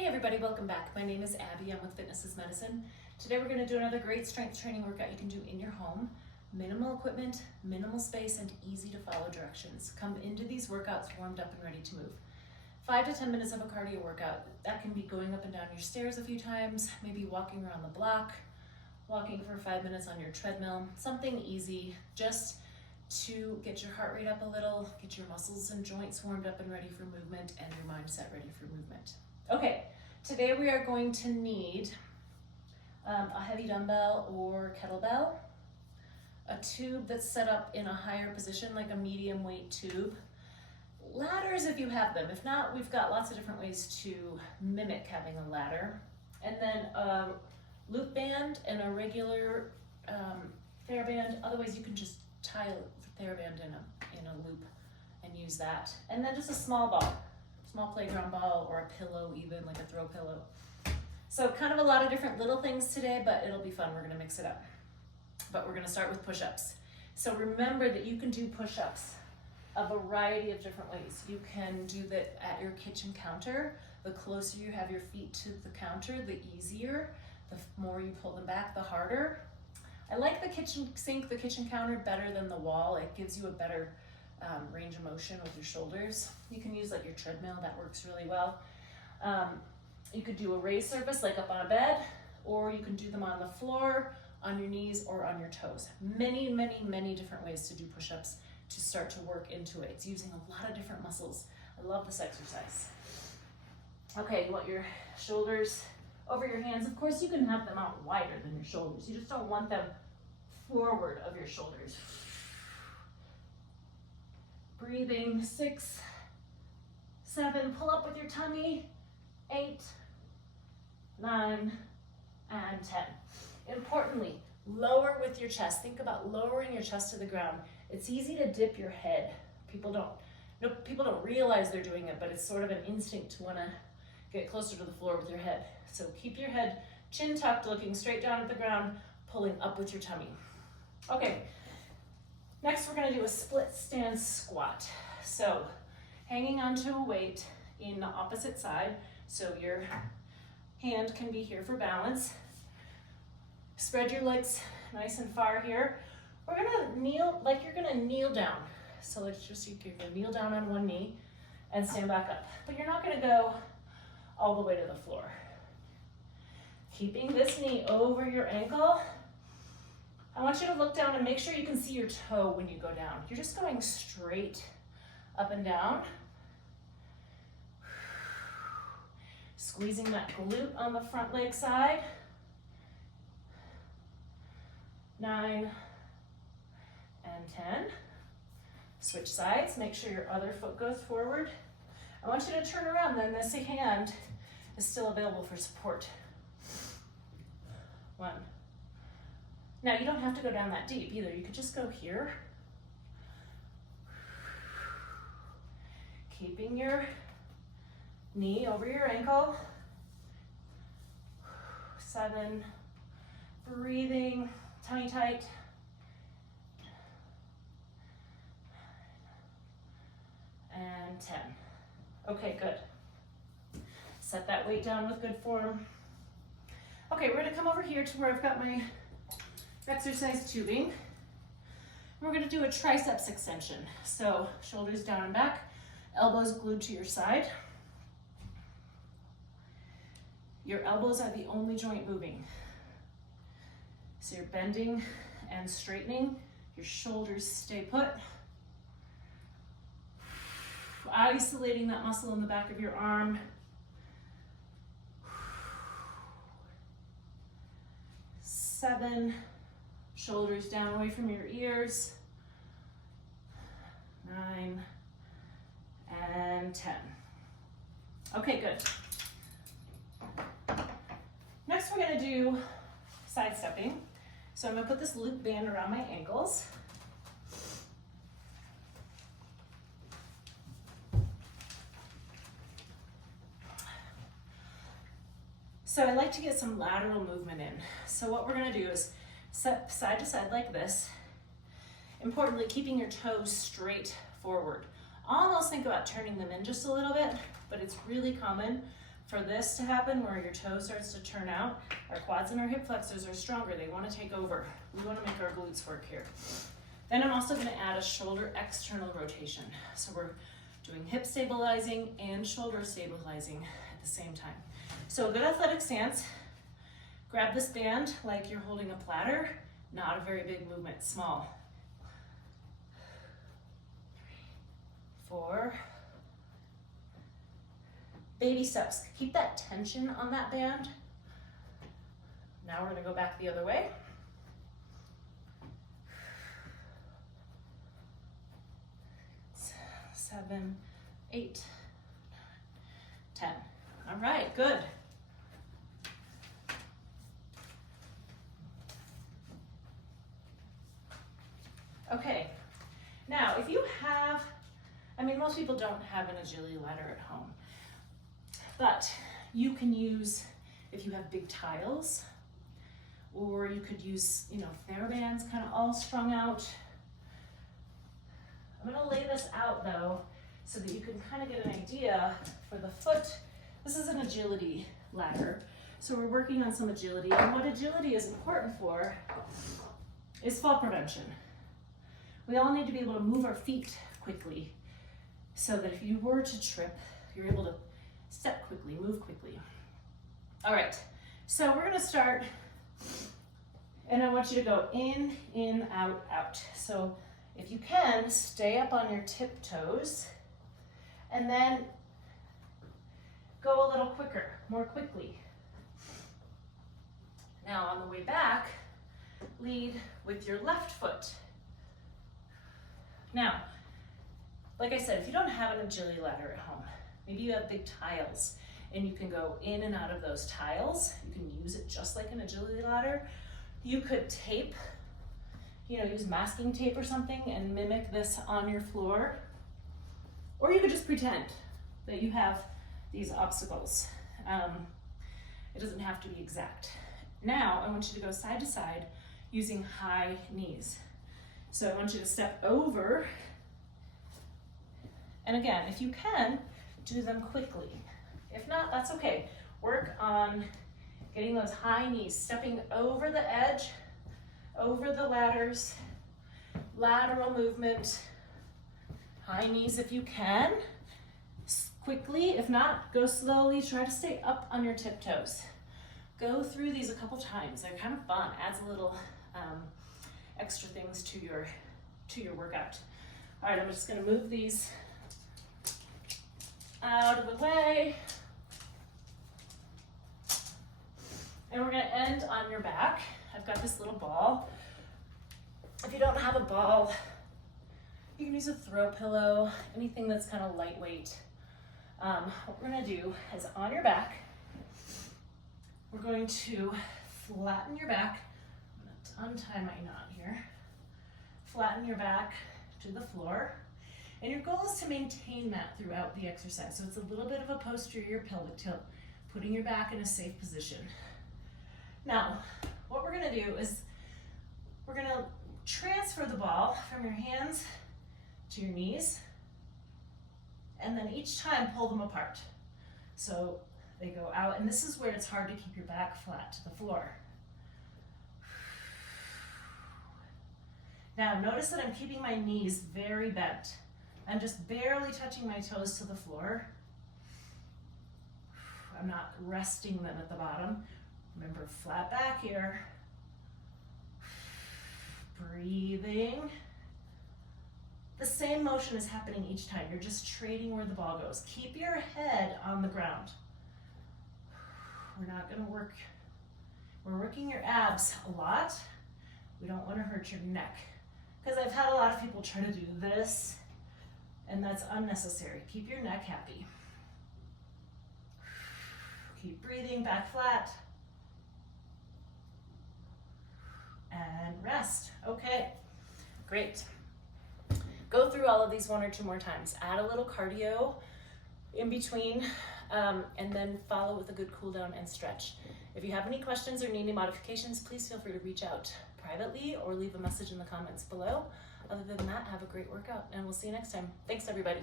Hey everybody, welcome back. My name is Abby, I'm with Fitness is Medicine. Today we're going to do another great strength training workout you can do in your home. Minimal equipment, minimal space, and easy to follow directions. Come into these workouts warmed up and ready to move. 5 to 10 minutes of a cardio workout. That can be going up and down your stairs a few times, maybe walking around the block, walking for 5 minutes on your treadmill. Something easy just to get your heart rate up a little, get your muscles and joints warmed up and ready for movement, and your mindset ready for movement. Okay, today we are going to need a heavy dumbbell or kettlebell, a tube that's set up in a higher position like a medium weight tube, ladders if you have them. If not, we've got lots of different ways to mimic having a ladder, and then a loop band and a regular TheraBand. Otherwise you can just tie a TheraBand in a loop and use that. And then just a small ball. Small playground ball or a pillow, even like a throw pillow. So kind of a lot of different little things today, but it'll be fun. We're gonna mix it up. But we're gonna start with push-ups. So remember that you can do push-ups a variety of different ways. You can do that at your kitchen counter. The closer you have your feet to the counter, the easier. The more you pull them back, the harder. I like the kitchen sink, the kitchen counter better than the wall. It gives you a better range of motion with your shoulders. You can use like your treadmill, that works really well. You could do a raised surface like up on a bed, or you can do them on the floor, on your knees, or on your toes. Many, many, many different ways to do push-ups to start to work into it. It's using a lot of different muscles. I love this exercise. Okay, you want your shoulders over your hands. Of course, you can have them out wider than your shoulders. You just don't want them forward of your shoulders. Breathing, 6, 7, pull up with your tummy, 8, 9, and 10. Importantly, lower with your chest. Think about lowering your chest to the ground. It's easy to dip your head. People don't realize they're doing it, but it's sort of an instinct to want to get closer to the floor with your head. So keep your head chin tucked, looking straight down at the ground, pulling up with your tummy. Okay. Next, we're gonna do a split stance squat. So hanging onto a weight in the opposite side. So your hand can be here for balance. Spread your legs nice and far here. We're gonna kneel like you're gonna kneel down. So let's just, you're gonna kneel down on one knee and stand back up. But you're not gonna go all the way to the floor. Keeping this knee over your ankle. I want you to look down and make sure you can see your toe when you go down. You're just going straight up and down. Squeezing that glute on the front leg side. 9 and 10. Switch sides, make sure your other foot goes forward. I want you to turn around, then this hand is still available for support. 1. Now you don't have to go down that deep either. You could just go here. Keeping your knee over your ankle. 7, breathing, tummy tight. 10. Okay, good. Set that weight down with good form. Okay, we're gonna come over here to where I've got my exercise tubing. We're gonna do a triceps extension. So shoulders down and back, elbows glued to your side. Your elbows are the only joint moving. So you're bending and straightening. Your shoulders stay put. Isolating that muscle in the back of your arm. 7, shoulders down away from your ears. 9 and 10. Okay, good. Next we're gonna do side stepping. So I'm gonna put this loop band around my ankles. So I like to get some lateral movement in. So what we're gonna do is step side to side like this. Importantly, keeping your toes straight forward. Almost think about turning them in just a little bit, but it's really common for this to happen, where your toe starts to turn out, our quads and our hip flexors are stronger. They want to take over. We want to make our glutes work here. Then I'm also going to add a shoulder external rotation. So we're doing hip stabilizing and shoulder stabilizing at the same time. So a good athletic stance, grab this band like you're holding a platter, not a very big movement, small. 4. Baby steps, keep that tension on that band. Now we're gonna go back the other way. 7, 8, 10. All right, good. Okay, now if you have, most people don't have an agility ladder at home, but you can use, if you have big tiles, or you could use, TheraBands kind of all strung out. I'm gonna lay this out though, so that you can kind of get an idea for the foot. This is an agility ladder. So we're working on some agility, and what agility is important for is fall prevention. We all need to be able to move our feet quickly, so that if you were to trip, you're able to step quickly, move quickly. All right, so we're gonna start, and I want you to go in, out, out. So if you can, stay up on your tiptoes, and then go a little quicker, more quickly. Now on the way back, lead with your left foot. Now, like I said, if you don't have an agility ladder at home, maybe you have big tiles and you can go in and out of those tiles. You can use it just like an agility ladder. You could tape, use masking tape or something and mimic this on your floor. Or you could just pretend that you have these obstacles. It doesn't have to be exact. Now, I want you to go side to side using high knees. So I want you to step over. And again, if you can, do them quickly. If not, that's okay. Work on getting those high knees, stepping over the edge, over the ladders, lateral movement, high knees if you can, quickly. If not, go slowly, try to stay up on your tiptoes. Go through these a couple times. They're kind of fun, adds a little extra things to your workout. All right, I'm just gonna move these out of the way. And we're gonna end on your back. I've got this little ball. If you don't have a ball, you can use a throw pillow, anything that's kind of lightweight. What we're gonna do is on your back, we're going to flatten your back. I'm gonna untie my knot here. Flatten your back to the floor. And your goal is to maintain that throughout the exercise. So it's a little bit of a posterior pelvic tilt, putting your back in a safe position. Now, what we're gonna do is we're gonna transfer the ball from your hands to your knees, and then each time pull them apart. So they go out, and this is where it's hard to keep your back flat to the floor. Now notice that I'm keeping my knees very bent. I'm just barely touching my toes to the floor. I'm not resting them at the bottom. Remember, flat back here. Breathing. The same motion is happening each time. You're just trading where the ball goes. Keep your head on the ground. We're not gonna work. We're working your abs a lot. We don't wanna hurt your neck. Because I've had a lot of people try to do this, and that's unnecessary. Keep your neck happy. Keep breathing, back flat. And rest. Okay, great. Go through all of these 1 or 2 more times. Add a little cardio in between, and then follow with a good cool down and stretch. If you have any questions or need any modifications, please feel free to reach out privately or leave a message in the comments below. Other than that, have a great workout, and we'll see you next time. Thanks, everybody.